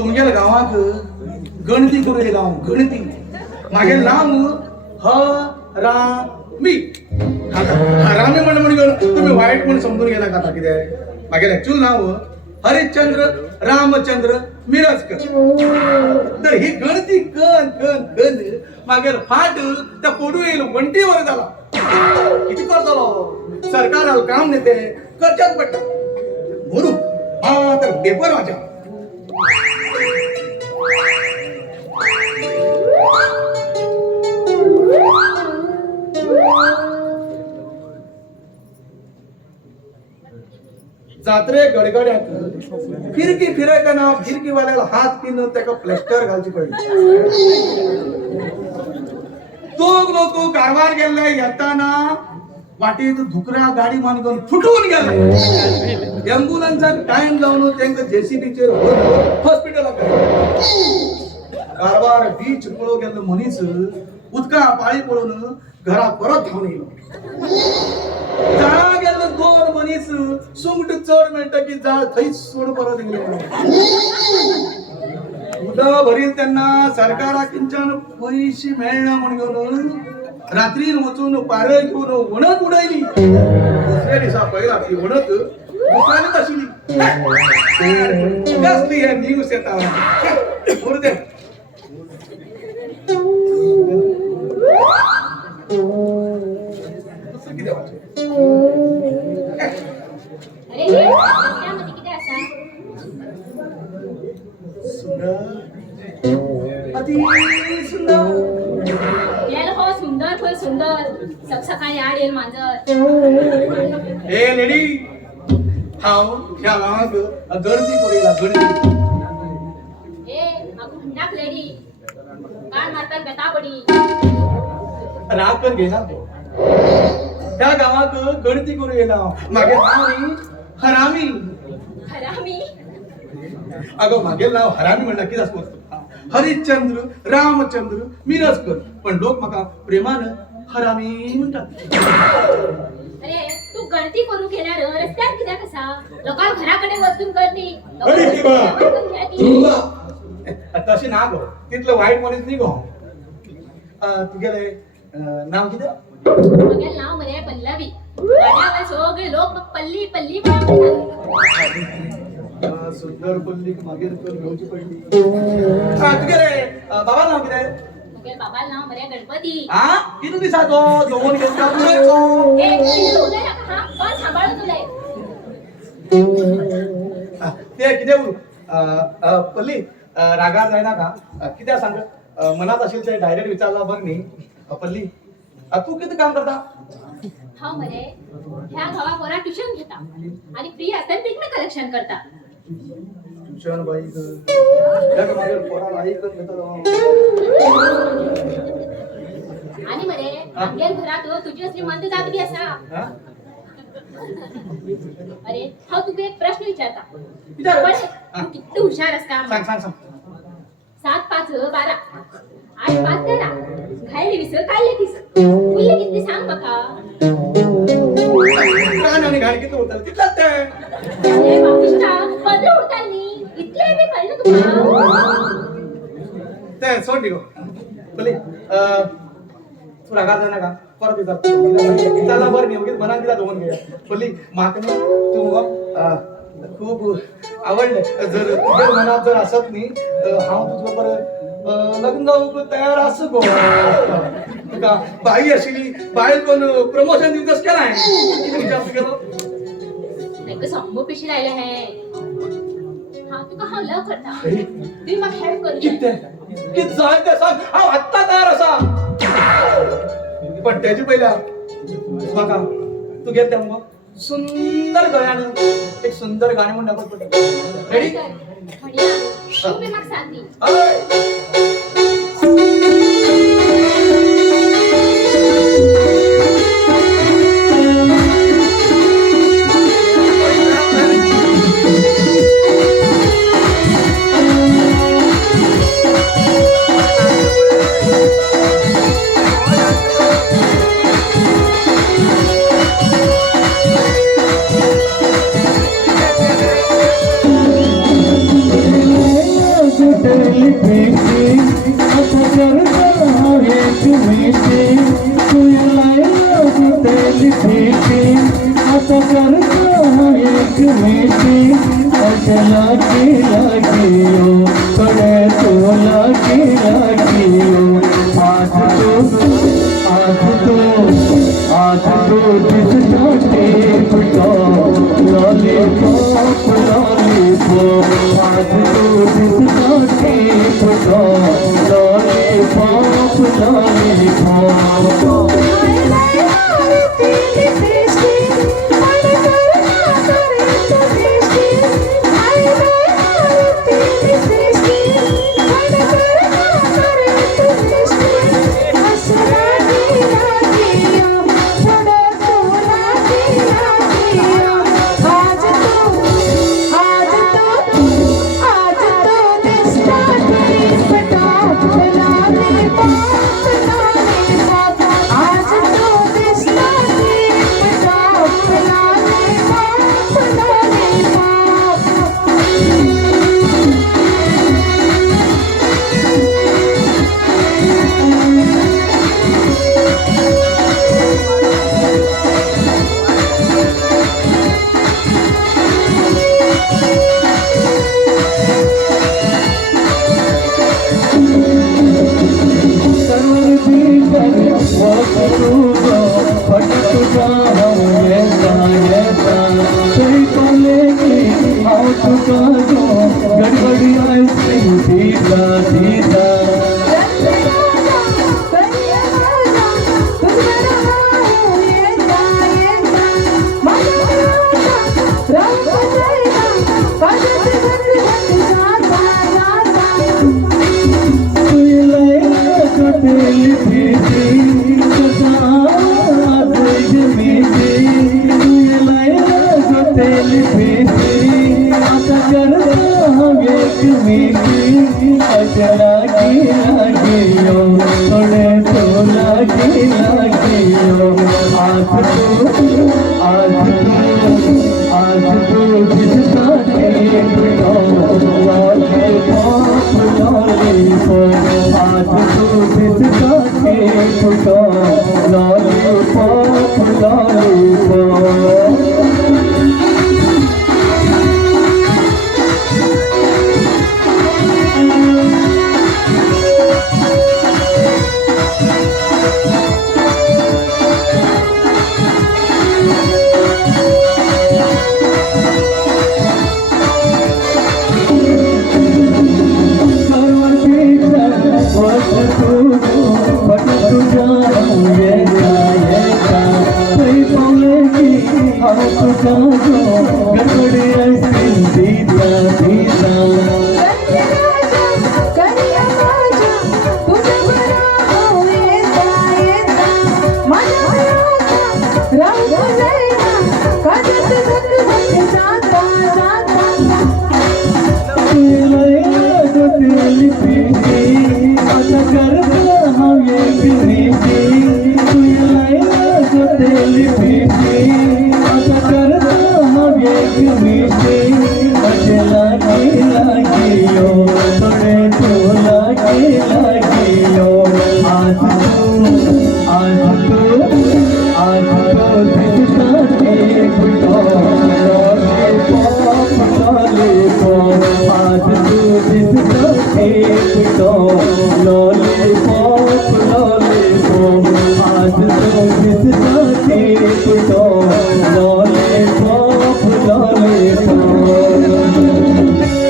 तुमगेल्या गावाक गणती करू येयला हांव गणती मागे नाव हरामी हरामी म्हण तुम्ही वाईट म्हण समजून गेला का आता कितें मागे ऍक्च्युअल नाव हरिश्चंद्र रामचंद्र मिरजकर तर ही गणती कन कन कन मागेर फाट त्या पोडू येईल वंटीवर झाला किती करतलो सरकार काम नेते करच्याच पडटा म्हणून हा तर पेपर वाचा जात्रे गडगड्याक फिरकी फिरयतना फिरकीवाल्याला हात पिन त्याका प्लॅस्टर घालची पडली दोग लोक कारवार गेले येताना वाटेत धुकऱ्या गाडी मानून फुटून गेले एम्ब्युलन्सचा टाइम लावून त्यांना जेसीबीचेर हॉस्पिटलाक कारवार बीच पळो गेल्लो मनीस उदका पाळी पळून घरा परत धावून येयलो जाळा गेल्लो दोन मनीस सुंगट चड मेळटा की जाळ थंय सोड परत गेले उदक भरील त्यांना सरकाराक किंचन पैसे मेळना म्हणून रात्रीन वचून पारय घेऊन वणत उडयली दुसऱ्या दिसा पळयला ती वणत दुकानात आशिल्ली कसली हे न्यूज येता मुर्दे दुसरं किती वाटतं अरे त्यामध्ये किती असा सुंदर अति सुंदर याला हो सुंदर खोय सुंदर सकाळी आड येईल मांजर ए लेडी हाव ह्या गावाक गणती करूया गणती ए अगो भन्नाक लेडी कान मारतात बेताबडी राग पण घेणार तो त्या गावाक गणती करू येला मागे नाव नी हरामी हरामी अगं मागे नाव हरामी म्हणला किती असतो हरिश्चंद्र रामचंद्र मिरजकर पण लोक माका प्रेमान हरामी म्हणतात अरे तू गणती करू गेल्यार रस्त्यार कित्याक असा लोकां घराकडे वचून करती तशी ना गो तिथलं वाईट मनीस नी गो तुगेले नाव किती मगे नाव मरे पल्लवी गाड्यावर सगळे लोक पल्ली पल्ली सुंदर पल्ली मागे घेऊची पडली तुगेले बाबा नाव किती मगे बाबा नाव मरे गणपती हा किती दिसाचो जेवण घेऊन का उलयचो ए किती उलय हा पण सांभाळून उलय ते किती उरू पल्ली रागार जायना का कित्या सांग मनात असेल ते डायरेक्ट विचारला बघ नी पल्ली तू किती काम करता हा मरे ह्या गावा पोरा ट्युशन घेता आणि फ्री असताना पिकनिक कलेक्शन करता ट्युशन बाई त्या मागे पोराला आई करत घेतो आणि मरे आमच्या घरात तुझी असली मंद जात बी असा अरे हा तुका एक प्रश्न विचारता विचार. पण तू किती हुशार असता सांग सांग सांग 7 5 12 8 5 13 खायले 20 खायले 30 तुला किती सांग बघा कान आणि घाण किती होतात तिथलाच ते अरे बापिष्टा 15 उडतानी इतले बी कळलं तुला ते सोड दिगो बोले तू रागार जाणार का परत येतात चला बरं नाही उगीच मनात दिला दोन घ्या बोली माक तू खूप आवडलं जर तुझ्या मनात जर असत नाही हांव तुझं बरं लग्न जाऊक तयार असं गो तुका बाई आशिल्ली बायल कोण प्रमोशन दिवस केलाय किती विचार केलो नाही समो पिशी राहिले हे हा तुका हा लव करता ती मग हेल्प करू किती जाय ते सांग हांव आत्ता तयार असा पण त्याची पहिल्या म्हाका तू घेत मग सुंदर गळ्यानं एक सुंदर गाणं म्हणून दाखवत पडलं रेडी तू बी मग सांगती आता करता एक मीठी तुझ्या लायला गुतेली फिटी आता करता एक मीठी अशा लागियो कडे तो लागियो आज तो दिसता टेप टॉप लॉलीपॉप लॉलीपॉप आज तो दिसता टेप टॉप लॉलीपॉप लॉलीपॉप गड़बड़ी आइसक्रीम सीधा सीधा Lollipop, lollipop, आज तो